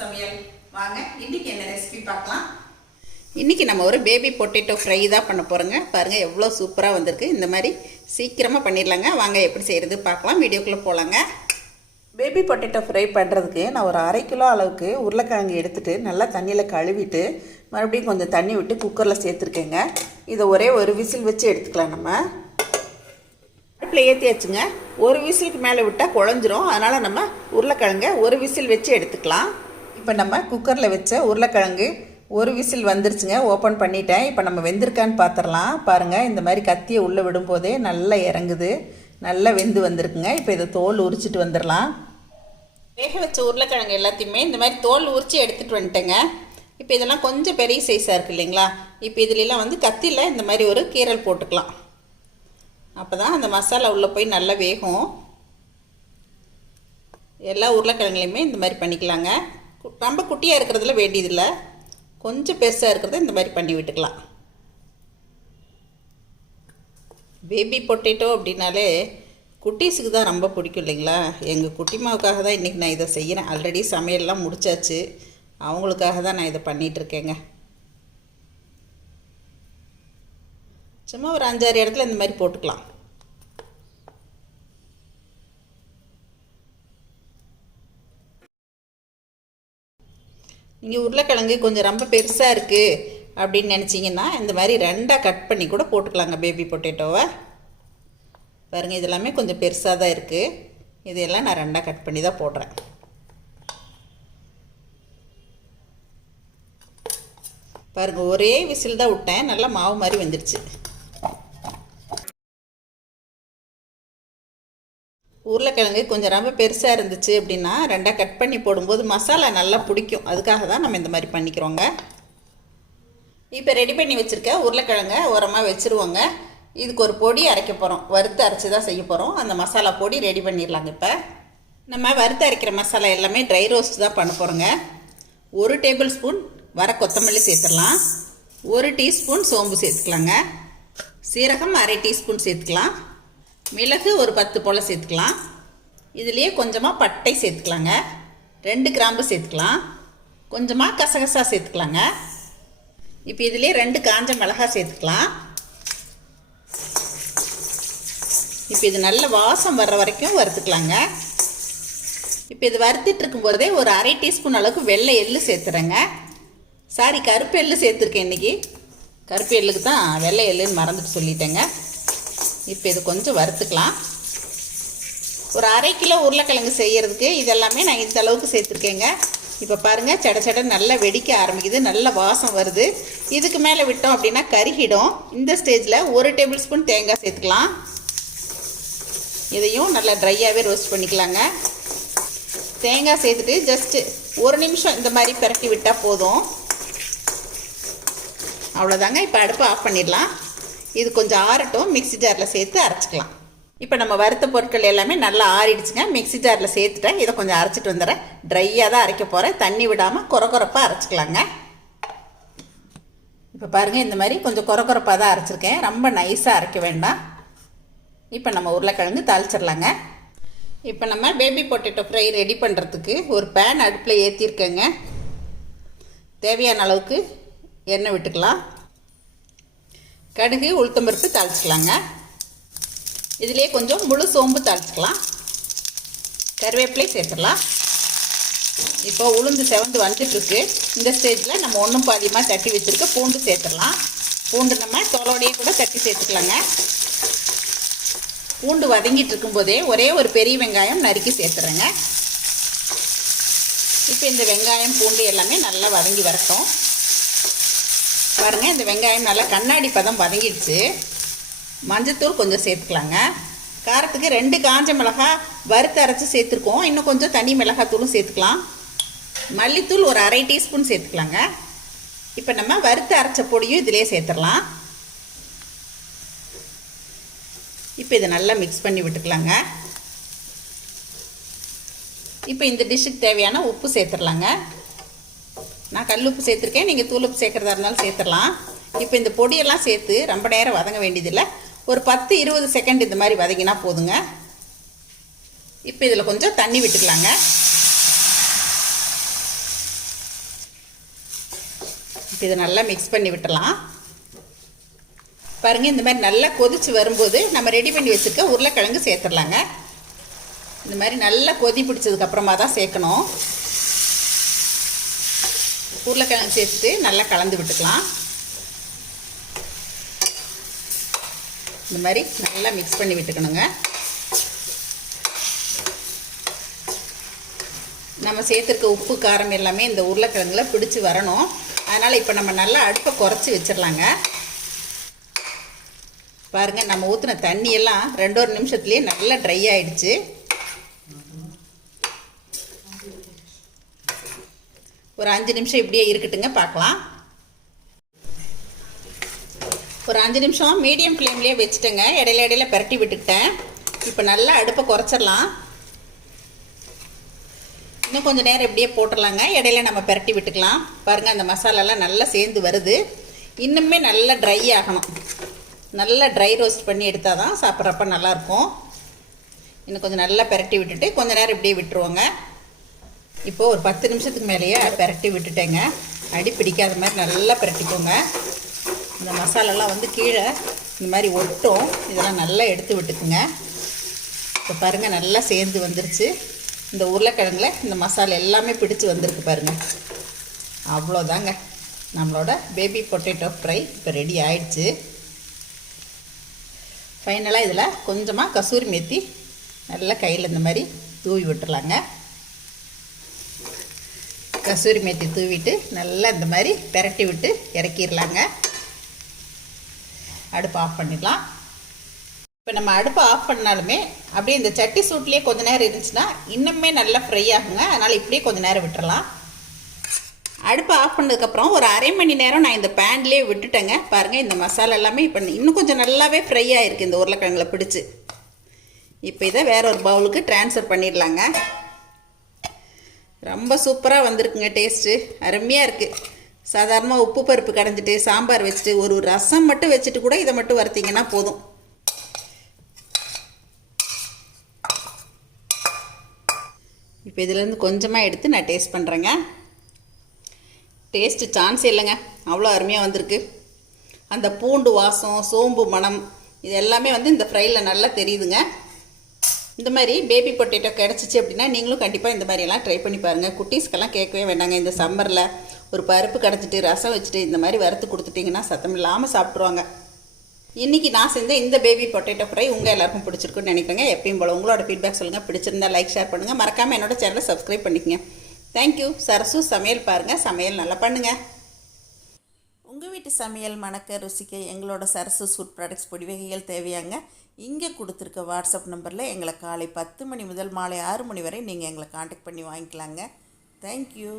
சமையல் வாங்க இன்னைக்கு என்ன ரெசிபி பார்க்கலாம்? இன்னைக்கு நம்ம ஒரு பேபி பொட்டேட்டோ ஃப்ரை தான் பண்ண போகிறோங்க பாருங்கள் எவ்வளோ சூப்பராக வந்திருக்கு. இந்த மாதிரி சீக்கிரமாக பண்ணிடலாங்க. வாங்க எப்படி செய்கிறது பார்க்கலாம். வீடியோக்குள்ளே போகலாங்க பேபி பொட்டேட்டோ ஃப்ரை பண்ணுறதுக்கு நான் ஒரு அரை கிலோ அளவுக்கு உருளைக்கிழங்கு எடுத்துட்டு நல்லா தண்ணியில் கழுவிட்டு மறுபடியும் கொஞ்சம் தண்ணி விட்டு குக்கரில் சேர்த்துருக்கேங்க. இதை ஒரே ஒரு விசில் வச்சு எடுத்துக்கலாம் நம்ம. அடுப்பில் ஏற்றியாச்சுங்க ஒரு விசிலுக்கு மேலே விட்டால் குழஞ்சிரும். அதனால் நம்ம உருளைக்கிழங்க ஒரு விசில் வச்சு எடுத்துக்கலாம். இப்போ நம்ம குக்கரில் வச்ச உருளைக்கிழங்கு ஒரு விசில் வந்துருச்சுங்க ஓப்பன் பண்ணிட்டேன். இப்போ நம்ம வெந்திருக்கான்னு பார்த்துடலாம் பாருங்கள் இந்த மாதிரி கத்தியை உள்ளே விடும்போதே நல்லா இறங்குது. நல்லா வெந்து வந்திருக்குங்க. இப்போ இதை தோல் உரிச்சிட்டு வந்துடலாம் வேக வச்ச உருளைக்கிழங்கு எல்லாத்தையுமே இந்த மாதிரி தோல் உரித்து எடுத்துகிட்டு வந்துட்டேங்க. இப்போ இதெல்லாம் கொஞ்சம் பெரிய சைஸாக இருக்குது இல்லைங்களா? இப்போ இதுலலாம் வந்து கத்தியில் இந்த மாதிரி ஒரு கீரல் போட்டுக்கலாம். அப்போ தான் அந்த மசாலா உள்ளே போய் நல்லா வேகும். எல்லா உருளைக்கிழங்குலையுமே இந்த மாதிரி பண்ணிக்கலாங்க. ரொம்ப குட்டியாக இருக்கிறதுல வேண்டியதில்லை. கொஞ்சம் பெருசாக இருக்கிறத இந்த மாதிரி பண்ணி விட்டுக்கலாம். பேபி பொட்டேட்டோ அப்படின்னாலே குட்டீஸுக்கு தான் ரொம்ப பிடிக்கும் இல்லைங்களா? எங்கள் குட்டிமாவுக்காக தான் இன்றைக்கி நான் இதை செய்கிறேன் ஆல்ரெடி சமையல்லாம் முடிச்சாச்சு. அவங்களுக்காக தான் நான் இதை பண்ணிகிட்ருக்கேங்க சும்மா ஒரு அஞ்சாறு இடத்துல இந்த மாதிரி போட்டுக்கலாம். நீங்கள் உருளைக்கிழங்கு கொஞ்சம் ரொம்ப பெருசாக இருக்குது அப்படின்னு நினச்சிங்கன்னா இந்த மாதிரி ரெண்டாக கட் பண்ணி கூட போட்டுக்கலாங்க பேபி பொட்டேட்டோவை பாருங்கள் இதெல்லாமே கொஞ்சம் பெருசாக தான் இருக்குது இதையெல்லாம் நான் ரெண்டாக கட் பண்ணி தான் போடுறேன். பாருங்கள் ஒரே விசில் தான் விட்டேன். நல்லா மாவு மாதிரி வந்துடுச்சு உருளைக்கிழங்கு கொஞ்சம் ரொம்ப பெருசாக இருந்துச்சு அப்படின்னா ரெண்டாக கட் பண்ணி போடும்போது மசாலா நல்லா பிடிக்கும். அதுக்காக தான் நம்ம இந்த மாதிரி பண்ணிக்கிறோங்க. இப்போ ரெடி பண்ணி வச்சுருக்க உருளைக்கிழங்க உரமாக வச்சுருவோங்க. இதுக்கு ஒரு பொடி அரைக்க போகிறோம் வறுத்து அரைச்சி தான் செய்ய போகிறோம் அந்த மசாலா பொடி ரெடி பண்ணிடலாங்க இப்போ. நம்ம வறுத்து அரைக்கிற மசாலா எல்லாமே ட்ரை ரோஸ்ட் தான் பண்ண போகிறோங்க ஒரு டேபிள் ஸ்பூன் வர கொத்தமல்லி சேர்த்துடலாம். ஒரு டீஸ்பூன் சோம்பு சேர்த்துக்கலாங்க. சீரகம் அரை டீஸ்பூன் சேர்த்துக்கலாம். மிளகு ஒரு பத்து போல் சேர்த்துக்கலாம். இதுலேயே கொஞ்சமாக பட்டை சேர்த்துக்கலாங்க. ரெண்டு கிராம்பு சேர்த்துக்கலாம். கொஞ்சமாக கசகசா சேர்த்துக்கலாங்க. இப்போ இதுலேயே ரெண்டு காஞ்ச மிளகாய் சேர்த்துக்கலாம். இப்போ இது நல்ல வாசம் வர்ற வரைக்கும் வறுத்துக்கலாங்க. இப்போ இது வறுத்துட்டு இருக்கும்போதே ஒரு அரை டீஸ்பூன் அளவுக்கு வெள்ளை எள்ளு சேர்த்துறேங்க. சாரி கருப்பு எள்ளு சேர்த்துருக்கேன் இன்றைக்கி கருப்பு எள்ளுக்கு தான் வெள்ளை எள்ளுன்னு மறந்துட்டு சொல்லிட்டேங்க. இப்போ இது கொஞ்சம் வறுத்துக்கலாம். ஒரு அரை கிலோ உருளைக்கிழங்கு செய்கிறதுக்கு இதெல்லாமே நான் இந்த அளவுக்கு சேர்த்துருக்கேங்க. இப்போ பாருங்கள் சட சட நல்லா வெடிக்க ஆரம்பிக்குது நல்ல வாசம் வருது. இதுக்கு மேலே விட்டோம் அப்படின்னா கருகிடும். இந்த ஸ்டேஜில் ஒரு டேபிள் ஸ்பூன் தேங்காய் சேர்த்துக்கலாம். இதையும் நல்லா ட்ரையாகவே ரோஸ்ட் பண்ணிக்கலாங்க. தேங்காய் சேர்த்துட்டு ஜஸ்ட்டு ஒரு நிமிஷம் இந்த மாதிரி பிரட்டி விட்டால் போதும். அவ்வளோதாங்க இப்போ அடுப்பு ஆஃப் பண்ணிடலாம். இது கொஞ்சம் ஆறட்டும் மிக்ஸி ஜாரில் சேர்த்து அரைச்சிக்கலாம். இப்போ நம்ம வறுத்த பொருட்கள் எல்லாமே நல்லா ஆறிடுச்சுங்க. மிக்ஸி ஜாரில் சேர்த்துட்டேன். இதை கொஞ்சம் அரைச்சிட்டு வந்துடுறேன். ட்ரையாக தான் அரைக்க போகிறேன் தண்ணி விடாமல் குறக்குறப்பாக அரைச்சிக்கலாங்க. இப்போ பாருங்கள் இந்த மாதிரி கொஞ்சம் குறக்குறப்பாக தான் அரைச்சிருக்கேன். ரொம்ப நைஸாக அரைக்க வேண்டாம். இப்போ நம்ம உருளைக்கிழங்கு தாளிச்சிடலாங்க. இப்போ நம்ம பேபி பொட்டேட்டோ ஃப்ரை ரெடி பண்ணுறதுக்கு ஒரு பேன் அடுப்பில் ஏற்றிருக்கேங்க தேவையான அளவுக்கு எண்ணெய் விட்டுக்கலாம். கடுகு உளுத்தம்பருப்பு தாளிச்சிக்கலாங்க. இதிலே கொஞ்சம் முழு சோம்பு தாளிச்சிக்கலாம். கருவேப்பிலை சேர்த்துடலாம். இப்போ உளுந்து செவந்து வந்துட்டுருக்கு. இந்த ஸ்டேஜில் நம்ம ஒன்றும் பாதியமாக தட்டி வச்சுருக்க பூண்டு சேர்த்துடலாம். பூண்டு நம்ம தோலோடையே கூட தட்டி சேர்த்துக்கலாங்க. பூண்டு வதங்கிட்டு இருக்கும்போதே ஒரே ஒரு பெரிய வெங்காயம் நறுக்கி சேர்த்துறேங்க. இப்போ இந்த வெங்காயம் பூண்டு எல்லாமே நல்லா வதங்கி வரட்டும். பாருங்கள் இந்த வெங்காயம் நல்லா கண்ணாடி பதம் வதங்கிடுச்சு. மஞ்சத்தூள் கொஞ்சம் சேர்த்துக்கலாங்க. காரத்துக்கு ரெண்டு காஞ்ச மிளகாய் வறுத்து அரைச்சி சேர்த்துருக்கோம். இன்னும் கொஞ்சம் தனி மிளகாத்தூளும் சேர்த்துக்கலாம். மல்லித்தூள் ஒரு அரை டீஸ்பூன் சேர்த்துக்கலாங்க. இப்போ நம்ம வறுத்து அரைச்ச பொடியும் இதிலே சேர்த்துடலாம். இப்போ இதை நல்லா மிக்ஸ் பண்ணி விட்டுக்கலாங்க. இப்போ இந்த டிஷ்ஷுக்கு தேவையான உப்பு சேர்த்துடலாங்க. நான் கல் உப்பு சேர்த்துருக்கேன். நீங்கள் தூள் உப்பு சேர்க்குறதா இருந்தாலும் சேர்த்துடலாம் இப்போ இந்த பொடியெல்லாம் சேர்த்து ரொம்ப நேரம் வதங்க வேண்டியதில்லை. ஒரு பத்து இருபது செகண்ட் இந்த மாதிரி வதங்கினா போதுங்க. இப்போ இதில் கொஞ்சம் தண்ணி விட்டுக்கலாங்க. இப்போ இதை நல்லா மிக்ஸ் பண்ணி விட்டுலாம் பாருங்கள் இந்த மாதிரி நல்லா கொதிச்சு வரும்போது நம்ம ரெடி பண்ணி வச்சுருக்க உருளைக்கிழங்கு சேர்த்துடலாங்க இந்த மாதிரி நல்லா கொதி பிடிச்சதுக்கப்புறமா தான் சேர்க்கணும். உருளைக்கிழங்கு சேர்த்துட்டு நல்லா கலந்து விட்டுக்கலாம். இந்த மாதிரி நல்லா மிக்ஸ் பண்ணி விட்டுக்கணுங்க. நம்ம சேர்த்துருக்க உப்பு காரம் எல்லாமே இந்த உருளைக்கிழங்குல பிடிச்சி வரணும். அதனால் இப்போ நம்ம நல்லா அடுப்பை குறைச்சி வச்சிடலாங்க. பாருங்கள் நம்ம ஊற்றின தண்ணியெல்லாம் ரெண்டு ஒரு நிமிஷத்துலேயே நல்லா ட்ரை ஆகிடுச்சு ஒரு அஞ்சு நிமிஷம் இப்படியே இருக்கட்டுங்க பார்க்கலாம். ஒரு அஞ்சு நிமிஷம் மீடியம் ஃப்ளேம்லேயே வச்சுட்டேங்க. இடையில இடையில பரட்டி விட்டுக்கிட்டேன். இப்போ நல்லா அடுப்பை குறைச்சிடலாம். இன்னும் கொஞ்சம் நேரம் இப்படியே போட்டுடலாங்க. இடையில நம்ம பரட்டி விட்டுக்கலாம். பாருங்கள் அந்த மசாலாலாம் நல்லா சேர்ந்து வருது. இன்னுமே நல்லா ட்ரை ஆகணும். நல்லா ட்ரை ரோஸ்ட் பண்ணி எடுத்தால் தான் சாப்பிட்றப்ப நல்லாயிருக்கும். இன்னும் கொஞ்சம் நல்லா பரட்டி விட்டுட்டு கொஞ்சம் நேரம் இப்படியே விட்டுருவோங்க. இப்போது ஒரு பத்து நிமிஷத்துக்கு மேலேயே பிரட்டி விட்டுட்டேங்க. அடி பிடிக்காத மாதிரி நல்லா பிரட்டிக்கோங்க. இந்த மசாலாலாம் வந்து கீழே இந்த மாதிரி ஒட்டும். இதெல்லாம் நல்லா எடுத்து விட்டுக்குங்க. இப்போ பாருங்கள் நல்லா சேர்ந்து வந்துருச்சு. இந்த உருளைக்கிழங்குல இந்த மசாலா எல்லாமே பிடிச்சி வந்திருக்கு பாருங்கள் அவ்வளோதாங்க. நம்மளோட பேபி பொட்டேட்டோ ஃப்ரை இப்போ ரெடி ஆயிடுச்சு. ஃபைனலாக இதில் கொஞ்சமாக கசூரி மேத்தி நல்லா கையில் இந்த மாதிரி தூவி விட்டுறலாங்க. கசூரி மேத்தி தூவிட்டு நல்லா இந்த மாதிரி பெரட்டி விட்டு இறக்கிடலாங்க. அடுப்பு ஆஃப் பண்ணிடலாம். இப்போ நம்ம அடுப்பை ஆஃப் பண்ணாலுமே அப்படியே இந்த சட்டி சூட்லேயே கொஞ்ச நேரம் இருந்துச்சுன்னா இன்னுமே நல்லா ஃப்ரை ஆகுங்க. அதனால் இப்படியே கொஞ்ச நேரம் விட்டுறலாம். அடுப்பை ஆஃப் பண்ணதுக்கப்புறம் ஒரு அரை மணி நேரம் நான் இந்த பேன்லேயே விட்டுட்டேங்க. பாருங்கள் இந்த மசாலா எல்லாமே இப்போ இன்னும் கொஞ்சம் நல்லாவே ஃப்ரை ஆகிருக்கு இந்த உருளைக்கிழங்குல பிடிச்சி. இப்போ இதை வேற ஒரு பவுலுக்கு ட்ரான்ஸ்ஃபர் பண்ணிடலாங்க. ரொம்ப சூப்பராக வந்திருக்குங்க டேஸ்ட்டு அருமையாக இருக்குது சாதாரணமாக உப்பு பருப்பு கடைஞ்சிட்டு சாம்பார் வச்சுட்டு ஒரு ரசம் மட்டும் வச்சுட்டு கூட இதை மட்டும் வறுத்தீங்கன்னா போதும். இப்போ இதிலேருந்து கொஞ்சமாக எடுத்து நான் டேஸ்ட் பண்ணுறேங்க டேஸ்ட்டு சான்ஸே இல்லைங்க. அவ்வளோ அருமையாக வந்திருக்கு. அந்த பூண்டு வாசம் சோம்பு மணம் இது எல்லாமே வந்து இந்த ஃப்ரையில் நல்லா தெரியுதுங்க. இந்த மாதிரி பேபி பொட்டேட்டோ கிடச்சிச்சு அப்படின்னா நீங்களும் கண்டிப்பாக இந்த மாதிரியெல்லாம் ட்ரை பண்ணி பாருங்கள் குட்டீஸ்க்கெல்லாம் கேட்கவே வேண்டாங்க. இந்த சம்மரில் ஒரு பருப்பு கிடச்சிட்டு ரசம் வச்சுட்டு இந்த மாதிரி வறுத்து கொடுத்துட்டிங்கன்னா சத்தம் இல்லாமல் சாப்பிட்ருவாங்க இன்றைக்கி நான் செஞ்ச இந்த பேபி பொட்டேட்டோ ஃப்ரை உங்கள் எல்லாருக்கும் பிடிச்சிருக்குன்னு நினைக்கிறேங்க. எப்பயும் போல் உங்களோட ஃபீட்பேக் சொல்லுங்கள் பிடிச்சிருந்தா லைக் ஷேர் பண்ணுங்கள் மறக்காமல் என்னோட சேனலை சப்ஸ்கிரைப் பண்ணிக்கங்க. தேங்க்யூ சரசு சமையல் பாருங்கள் சமையல் நல்லா பண்ணுங்கள் உங்கள் வீட்டு சமையல் மணக்க ருசிக்க எங்களோட சரசு ஃபுட் ப்ராடக்ட்ஸ் பொடி வகைகள் தேவையாங்க. இங்கே கொடுத்துருக்க வாட்ஸ்அப் நம்பரில் எங்களை காலை பத்து மணி முதல் மாலை ஆறு மணி வரை நீங்கள் எங்களை காண்டாக்ட் பண்ணி வாங்கிக்கலாங்க. தேங்க்யூ